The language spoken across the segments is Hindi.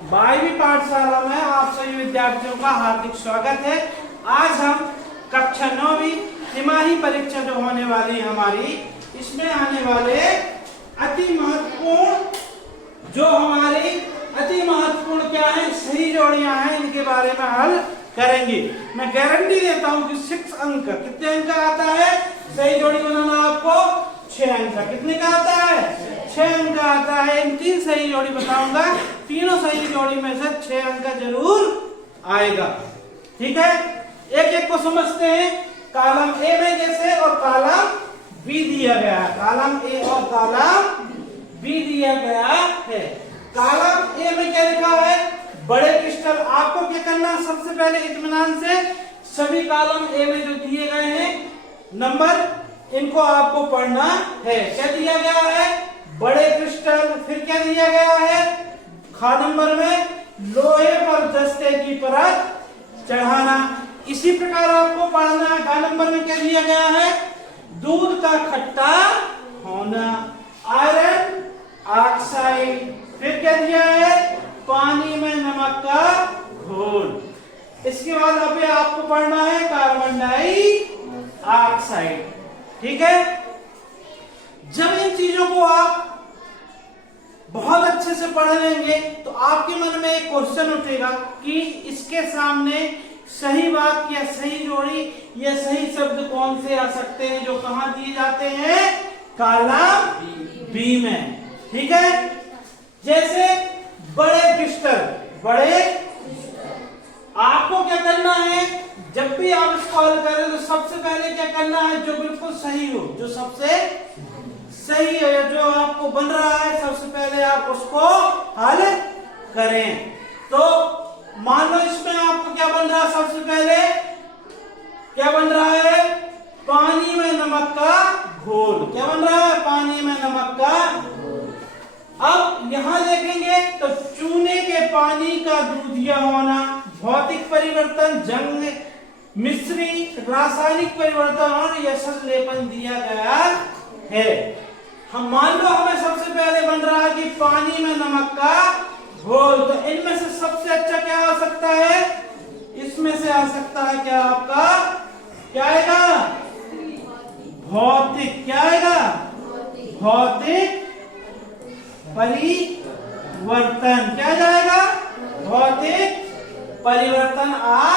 12वीं पाठशाला में आप सभी विद्यार्थियों का हार्दिक स्वागत है। आज हम कक्षा 9वीं तिमाही परीक्षा जो होने वाली है हमारी, इसमें आने वाले अति महत्वपूर्ण क्या है, सही जोड़ियां हैं, इनके बारे में हल करेंगे। मैं गारंटी देता हूं कि 6 अंक, कितने अंक का आता है सही जोड़ी बनाना आपको? 6 अंक का। कितने का आता है? 6 अंक का आता है। इन 3 सही जोड़ी बताऊंगा, तीनों सही जोड़ी में से 6 अंक का जरूर आएगा। ठीक है, एक एक को समझते हैं। कॉलम ए में जैसे और कॉलम बी दिया गया है, कॉलम ए और कॉलम बी दिया गया है। कॉलम ए में क्या लिखा है? बड़े क्रिस्टल। आपको क्या करना है? सबसे पहले इत्मीनान से सभी कॉलम ए में जो दिए गए हैं नंबर, इनको आपको पढ़ना है। क्या दिया गया है? बड़े क्रिस्टल। फिर क्या दिया गया है खा नंबर में? लोहे पर दस्ते की परत चढ़ाना। इसी प्रकार आपको पढ़ना है। खा नंबर में क्या दिया गया है? दूध का खट्टा होना, आयरन ऑक्साइड। फिर क्या दिया है? पानी में नमक का घोल। इसके बाद अभी आपको पढ़ना है कार्बन डाइऑक्साइड। ठीक है, जब इन चीजों को आप बहुत अच्छे से पढ़ लेंगे तो आपके मन में एक क्वेश्चन उठेगा कि इसके सामने सही वाक्य या सही जोड़ी या सही शब्द कौन से आ सकते हैं जो कहां दिए जाते हैं? कॉलम बी में। ठीक है, जैसे बड़े क्रिस्टल। बड़े, आपको क्या करना है? जब भी आप इसको हल करें तो सबसे पहले क्या करना है? जो बिल्कुल सही हो, जो सबसे सही है, जो आपको बन रहा है, सबसे पहले आप उसको हल करें। तो मान लो इसमें आपको क्या बन रहा है? सबसे पहले क्या बन रहा है? पानी में नमक का घोल। क्या बन रहा है? पानी में नमक का घोल। अब यहां देखेंगे तो चूने के पानी का दूधिया होना, भौतिक परिवर्तन, जंग, मिश्री, रासायनिक परिवर्तन और यशस लेपन दिया गया है। हम मान लो हमें सबसे पहले बन रहा है कि पानी में नमक का घोल, तो इनमें से सबसे अच्छा क्या आ सकता है? इसमें से आ सकता है क्या आपका? क्या आएगा? भौतिक। क्या आएगा? भौतिक परिवर्तन। क्या जाएगा? भौतिक परिवर्तन आ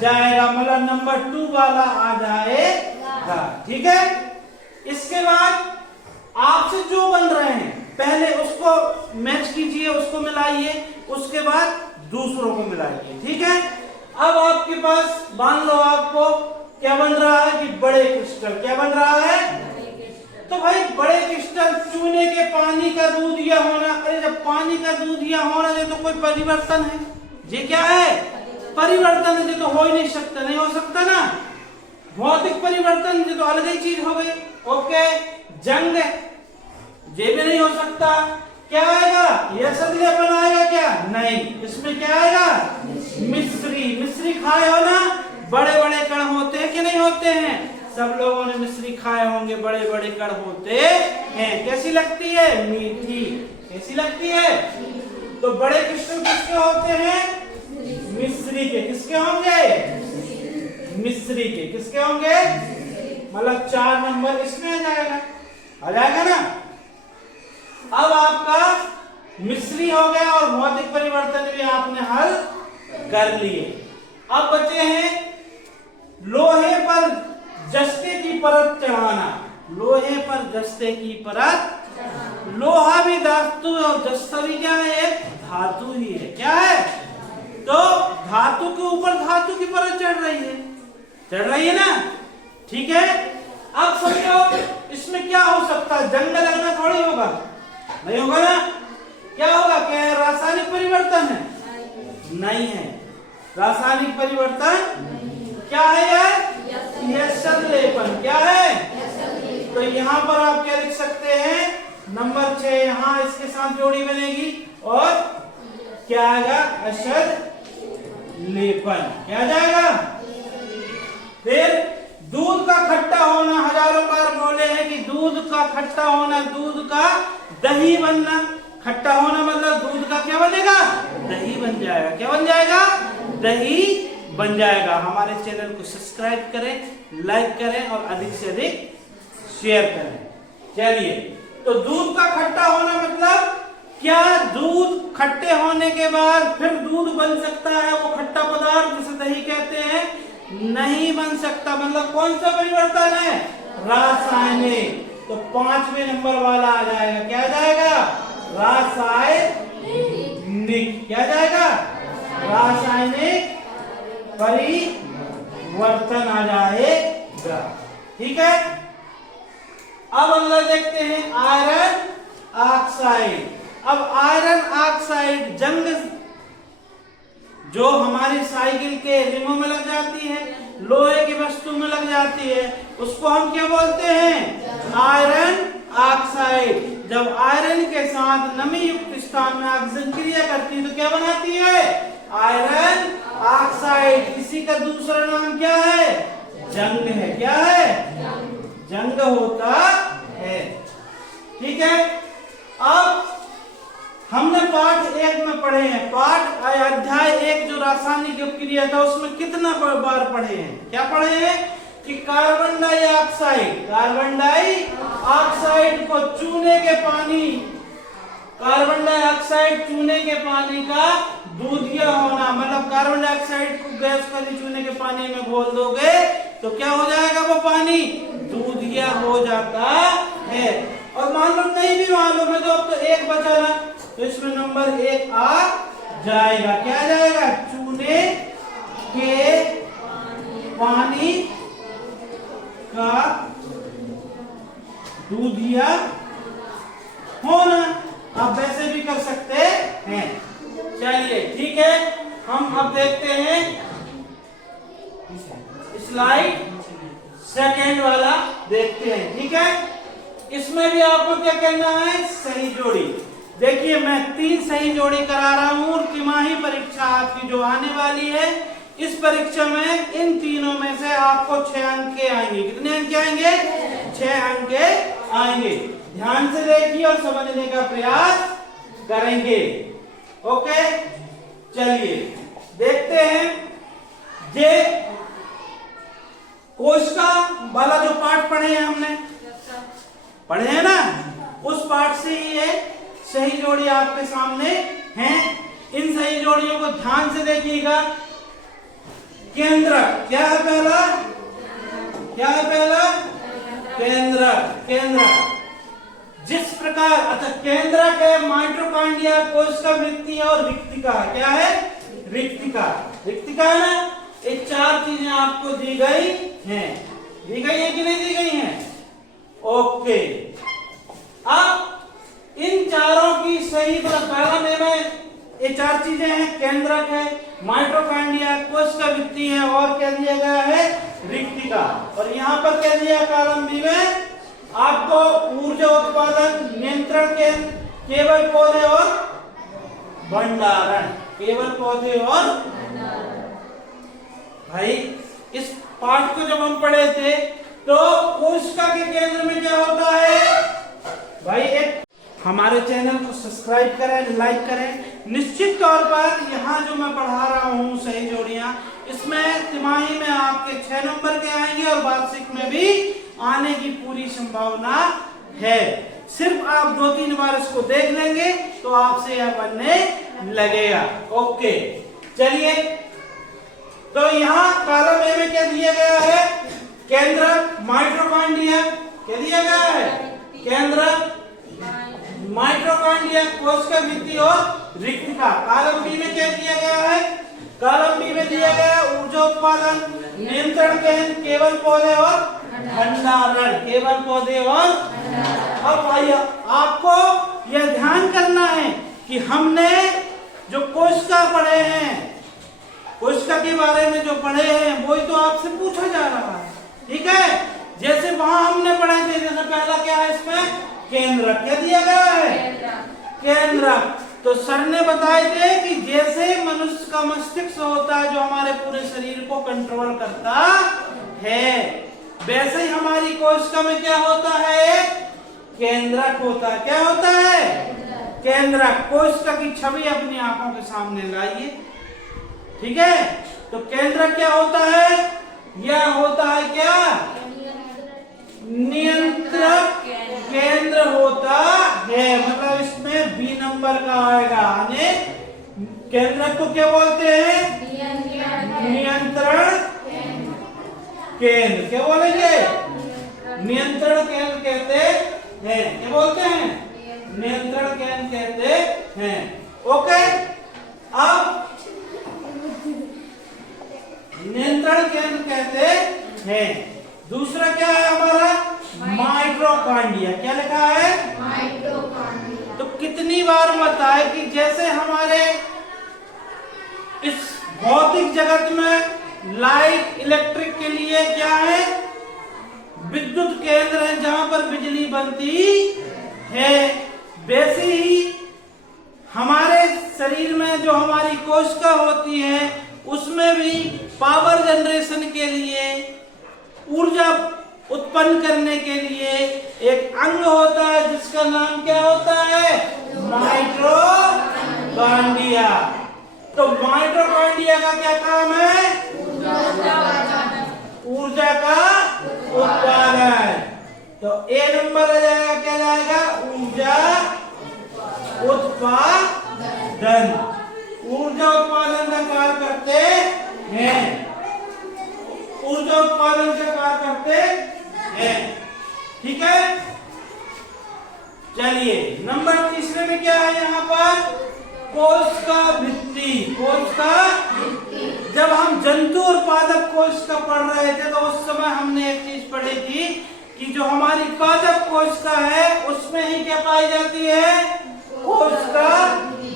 जाएगा, मतलब नंबर 2 वाला आ जाएगा। ठीक है, इसके बाद आपसे जो बन रहे हैं पहले उसको मैच कीजिए, उसको मिलाइए, उसके बाद दूसरों को मिलाइए। ठीक है, अब आपके पास मान लो आपको क्या बन रहा है कि बड़े क्रिस्टल। क्या बन रहा है? तो भाई बड़े क्रिस्टल, चूने के पानी का दूधिया होना। अरे जब पानी का दूधिया होना ये तो कोई परिवर्तन है, ये क्या है? परिवर्तन है, ये तो हो ही नहीं सकता, नहीं हो सकता ना। भौतिक परिवर्तन ये तो अलग ही चीज हो गई। ओके, जंग ये भी नहीं हो सकता। क्या आएगा? यह सदलेपन आएगा क्या? नहीं। इसमें क्या आएगा? मिश्री। मिश्री खाए हो ना? बड़े बड़े कण होते हैं कि नहीं होते हैं? सब लोगों ने मिश्री खाए होंगे, बड़े बड़े कण होते हैं। कैसी लगती है? मीठी। कैसी लगती है? तो बड़े क्रिस्टल किसके होते हैं? मिश्री के। किसके होंगे? मिश्री के। किसके होंगे? मतलब 4 नंबर इसमें आ जाएगा ना। अब आपका मिश्री हो गया और भौतिक परिवर्तन भी आपने हल कर लिए। अब बचे हैं लोहे पर जस्ते की परत चढ़ाना। लोहे पर जस्ते की परत। लोहा भी धातु और जस्ता भी क्या है? एक धातु ही है। क्या है? तो धातु के ऊपर धातु की परत चढ़ रही है ना। ठीक है, अब समझो इसमें क्या हो सकता है? जंग लगना थोड़ी होगा, नहीं होगा ना। क्या होगा? क्या है? रासायनिक परिवर्तन है? नहीं है। रासायनिक परिवर्तन क्या है यार? यशस लेपन। क्या है? तो यहाँ पर आप क्या लिख सकते हैं? नंबर 6 यहाँ इसके साथ जोड़ी बनेगी और क्या आएगा? यशस लेपन। क्या जाएगा? फिर दूध का खट्टा होना। हजारों बार बोले हैं कि दूध का खट्टा होना, दूध का दही बनना। खट्टा होना मतलब दूध का क्या बनेगा? जाएगा। क्या बन जाएगा? दही बन जाएगा। हमारे चैनल को सब्सक्राइब करें, लाइक करें और अधिक से अधिक शेयर करें। चलिए, तो दूध का खट्टा होना मतलब क्या? दूध खट्टे होने के बाद फिर दूध बन सकता है वो खट्टा पदार्थ जिसे दही कहते हैं? नहीं बन सकता। मतलब कौन सा परिवर्तन है? रासायनिक। तो 5वें नंबर वाला आ जाएगा। क्या आ जाएगा? रासायनिक। क्या जाएगा? रासायनिक परिवर्तन आ जाएगा। ठीक है। अब अगला देखते हैं आयरन ऑक्साइड। अब आयरन ऑक्साइड जंग जो हमारी साइकिल के रिमों में लग जाती है, लोहे की वस्तु में लग जाती है, उसको हम क्या बोलते हैं? Iron oxide. जब आयरन के साथ नमी युक्त स्थान में ऑक्सीजन क्रिया करती है तो क्या बनाती है? Iron oxide. इसी का दूसरा नाम क्या है? जंग है। क्या है? जंग होता है। ठीक है। अब हमने पाठ 1 में पढ़े हैं, पाठ अध्याय 1 जो रासायनिक क्रिया था उसमें कितना बार पढ़े हैं? क्या पढ़े हैं? कि कार्बन डाइऑक्साइड को चूने के पानी, कार्बन डाइऑक्साइड चूने के पानी का दूधिया होना। मतलब कार्बन डाइऑक्साइड को गैस का चूने के पानी में घोल दोगे तो क्या हो जाएगा? वो पानी दूधिया हो जाता है। और मालूम नहीं भी मालूम है तो अब तो 1 बचा ना, तो इसमें नंबर 1 आ जाएगा। क्या आ जाएगा? चूने के पानी का दूधिया होना। आप वैसे भी कर सकते हैं। चलिए, ठीक है। हम अब देखते हैं स्लाइड सेकेंड वाला देखते हैं। ठीक है। इसमें भी आपको क्या करना है? सही जोड़ी। देखिए, मैं 3 सही जोड़ी करा रहा हूं। तिमाही परीक्षा आपकी जो आने वाली है, इस परीक्षा में इन तीनों में से आपको 6 अंक के आएंगे। कितने अंक आएंगे? 6 अंक के आएंगे। ध्यान से देखिए और समझने का प्रयास करेंगे। ओके, चलिए देखते हैं। जे कोशिका वाला जो पाठ पढ़े हैं, हमने पढ़े हैं ना, उस पाठ से ही ये सही जोड़ी आपके सामने हैं। इन सही जोड़ियों को ध्यान से देखिएगा। केंद्रक क्या है? पहला क्या है? पहला केंद्रक। केंद्रक जिस प्रकार, अच्छा, केंद्रक है माइटोकॉन्ड्रिया, कोशिका वृत्ति और रिक्तिका। क्या है? रिक्तिका। रिक्तिका है ना। ये 4 चीजें आपको दी गई हैं। दी गई है कि नहीं दी गई हैं? ओके। अब इन चारों की सही पहला में ये 4 चीजें हैं। केंद्रक है, माइटोकॉन्ड्रिया, कोशिका वृत्ति है और क्या दिया गया है? रिक्तिका। और यहाँ पर क्या दिया? कॉलम बी में आपको ऊर्जा उत्पादन, नियंत्रण केंद्र, केवल पौधे और भंडारण। केवल पौधे और भाई, इस पाठ को जब हम पढ़े थे तो कोशिका के केंद्र में क्या होता है? भाई, एक हमारे चैनल को सब्सक्राइब करें, लाइक करें। निश्चित तौर पर यहाँ जो मैं पढ़ा रहा हूँ सही जोड़ियां, इसमें तिमाही में आपके 6 नंबर के आएंगे और वार्षिक में भी आने की पूरी संभावना है। सिर्फ आप 2-3 बार इसको देख लेंगे तो आपसे यह बनने लगेगा। ओके, चलिए। तो यहाँ कॉलम ए में क्या दिया गया है? केंद्रक, माइटोकॉन्ड्रिया। क्या दिया गया है? केंद्रक, माइटोकॉन्ड्रिया, कोशिका वृत्ति और रिक्तिका। कॉलम बी में क्या दिया गया है? कॉलम बी में दिया गया है ऊर्जा उत्पादन, नियंत्रण केंद्र, केवल पौधे और भंडारण। केवल पौधे और अब भाई, आपको यह ध्यान करना है कि हमने जो कोशिका पढ़े हैं, कोशिका के बारे में जो पढ़े हैं, वही तो आपसे पूछा जा रहा है। ठीक है। जैसे वहां हमने पढ़े थे, जैसे पहला क्या है इसमें? केंद्रक। क्या दिया गया है? केंद्रक। तो सर ने बताए थे कि जैसे मनुष्य का मस्तिष्क होता है जो हमारे पूरे शरीर को कंट्रोल करता है, वैसे ही हमारी कोशिका में क्या होता है? केंद्रक होता है। क्या होता है? केंद्रक, कोशिका की छवि अपनी आंखों के सामने लाइए। ठीक है, तो केंद्रक क्या होता है? यह होता है क्या? नियंत्रक केंद्र होता है, मतलब इसमें बी नंबर का आएगा। यानी केंद्रक को क्या बोलते हैं? नियंत्रण केंद्र। क्या बोलेंगे? नियंत्रण केंद्र कहते हैं। क्या बोलते हैं? नियंत्रण केंद्र कहते हैं। ओके, अब नियंत्रण केंद्र कहते हैं। दूसरा क्या है हमारा? माइटोकॉन्ड्रिया। क्या लिखा है? माइटोकॉन्ड्रिया। तो कितनी बार बताए कि जैसे हमारे इस भौतिक जगत में लाइट इलेक्ट्रिक के लिए क्या है? विद्युत केंद्र है जहां पर बिजली बनती है। वैसे ही हमारे शरीर में जो हमारी कोशिका होती है उसमें भी पावर जनरेशन के लिए, ऊर्जा उत्पन्न करने के लिए एक अंग होता है जिसका नाम क्या होता है? माइटोकॉन्ड्रिया। तो माइटोकॉन्ड्रिया का क्या काम है? ऊर्जा का उत्पादन। तो ए नंबर आ जाएगा, क्या जाएगा? ऊर्जा उत्पादन। ऊर्जा उत्पादन का कार्य करते हैं। ऊर्जा उत्पादन का कार्य करते हैं। ठीक है, चलिए नंबर तीसरे में क्या है यहाँ पर? कोशिका भित्ति। कोशिका, जब हम जंतु और पादप कोशिका पढ़ रहे थे तो उस समय हमने एक चीज पढ़ी थी कि जो हमारी पादप कोशिका है उसमें ही क्या पाई जाती है? कोशिका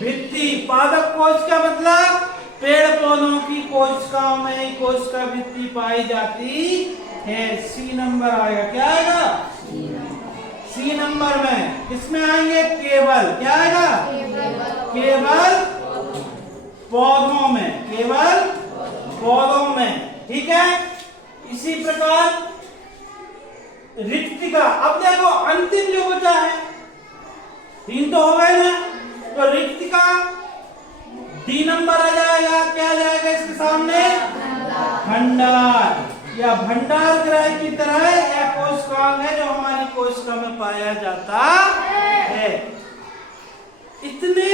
भित्ति। पादप कोशिका मतलब पेड़ पौधों की कोशिकाओं में ही कोशिका भित्ति पाई जाती है। सी नंबर आएगा। क्या आएगा? सी नंबर में किसमें आएंगे? केवल। क्या आएगा? केवल पौधों में। केवल पौधों में। ठीक है, इसी प्रकार रिक्तिका। अब देखो अंतिम जो बचा है, 3 तो हो गए ना, तो रिक्तिका डी नंबर आ जाएगा। क्या आ जाएगा इसके सामने? भंडार या भंडार ग्रह की तरह या कोशिकांग है जो हमारी कोशिका में पाया जाता है। इतने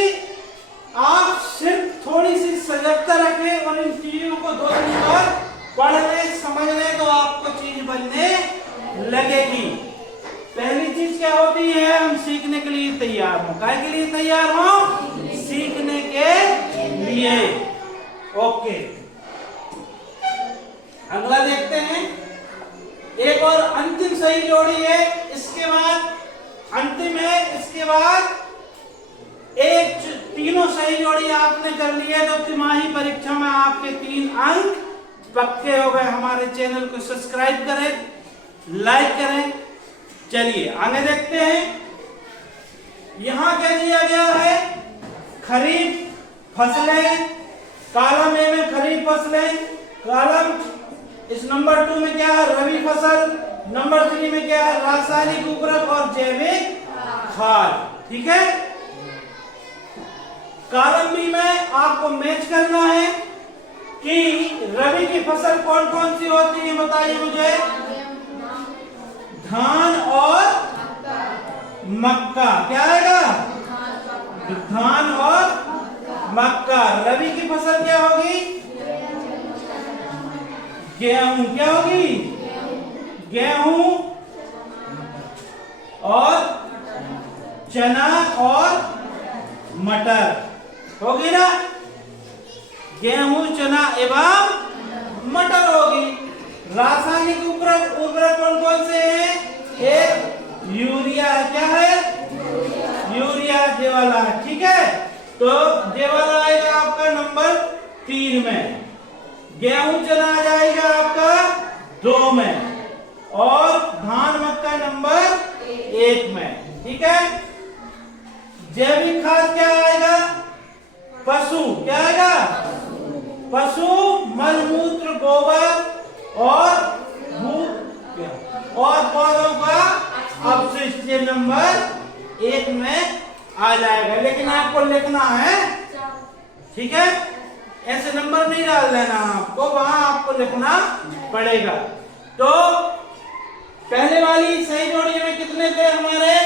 आप सिर्फ थोड़ी सी सजगता रखें और इन चीजों को 2-3 बार पढ़ ले, समझ ले, तो आपको चीज बनने लगेगी। पहली चीज क्या होती है? हम सीखने के लिए तैयार हो। काय के लिए तैयार हो? सीखने के लिए। ओके, अगला देखते हैं। एक और अंतिम सही जोड़ी है, इसके बाद अंतिम है, इसके बाद एक तीनों सही जोड़ी आपने कर ली है तो तिमाही परीक्षा में आपके 3 अंक पक्के हो गए। हमारे चैनल को सब्सक्राइब करें, लाइक करें। चलिए आगे देखते हैं। यहां क्या दिया गया है? खरीफ फसलें। कॉलम ए में खरीफ फसलें, कॉलम इस नंबर 2 में क्या है? रबी फसल। नंबर 3 में क्या है? रासायनिक उर्वरक और जैविक खाद। ठीक है, कॉलम बी में आपको मैच करना है कि रबी की फसल कौन कौन सी होती है, बताइए मुझे। धान और मक्का। क्या आएगा? धान और मक्का। रबी की फसल क्या होगी? गेहूं। क्या होगी? गेहूं और चना और मटर होगी ना। गेहूं, चना एवं मटर होगी। रासायनिक उर्वरक कौन कौन से हैं? एक यूरिया। क्या है? यूरिया जे वाला। ठीक है, तो जे वाला आएगा आपका नंबर 3 में। गेहूं चना आ जाएगा आपका 2 में और धान मक्का नंबर 1 में। ठीक है, जैविक खाद क्या आएगा? पशु। क्या आएगा? पशु मलमूत्र, गोबर और और पौधों का अपशिष्ट नंबर 1 में आ जाएगा, लेकिन आपको लिखना है, ठीक है। ऐसे नंबर नहीं डाल देना आपको, वहां आपको लिखना पड़ेगा। तो पहले वाली सही जोड़ी में कितने थे हमारे,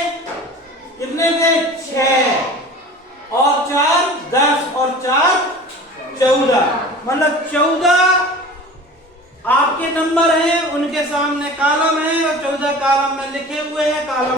कितने थे 6 और 4 10 और 4 14, मतलब 14 आपके नंबर हैं, उनके सामने कॉलम है और 14 कॉलम में लिखे हुए हैं। कॉलम